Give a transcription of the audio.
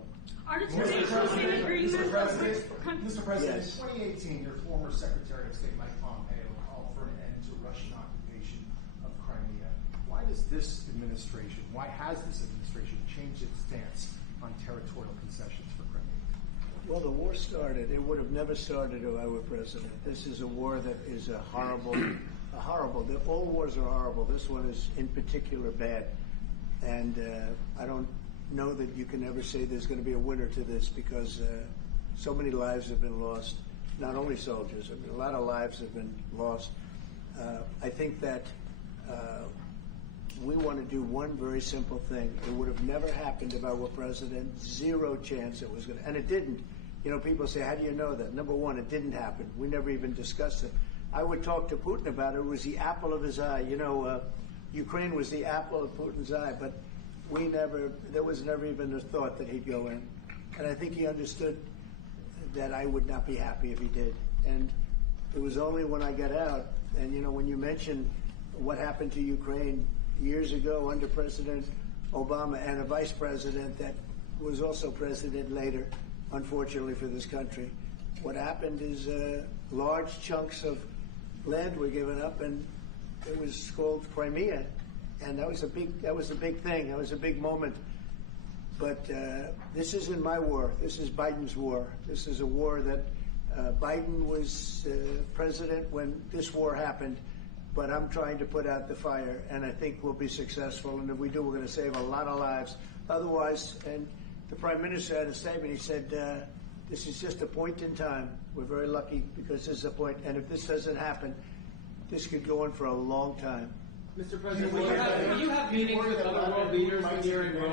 No. Mr. President, Yes. in 2018, your former Secretary of State Mike Pompeo called for an end to Russian occupation of Crimea. Why has this administration changed its stance on territorial concessions for Crimea? Well, the war started. It would have never started if I were president. This is a war that is horrible. All wars are horrible. This one is in particular bad. And I don't know that you can ever say there's going to be a winner to this because so many lives have been lost. Not only soldiers, I mean, a lot of lives have been lost. I think that we want to do one very simple thing. It would have never happened if I were president. Zero chance it was going to. And it didn't. You know, people say, how do you know that? Number one, it didn't happen. We never even discussed it. I would talk to Putin about it. It was the apple of his eye. You know, Ukraine was the apple of Putin's eye, but there was never even a thought that he'd go in. And I think he understood that I would not be happy if he did. And it was only when I got out, and you know, when you mention what happened to Ukraine years ago under President Obama and a vice president that was also president later, unfortunately for this country, what happened is large chunks of land were given up, and it was called Crimea, and that was a big thing. That was a big moment. But this isn't my war. This is Biden's war. This is a war that Biden was president when this war happened. But I'm trying to put out the fire, and I think we'll be successful. And if we do, we're going to save a lot of lives. Otherwise, and the Prime Minister had a statement. He said, this is just a point in time. We're very lucky because this is a point. And if this doesn't happen, this could go on for a long time. Mr. President, will you have meetings with other world leaders here in Rome?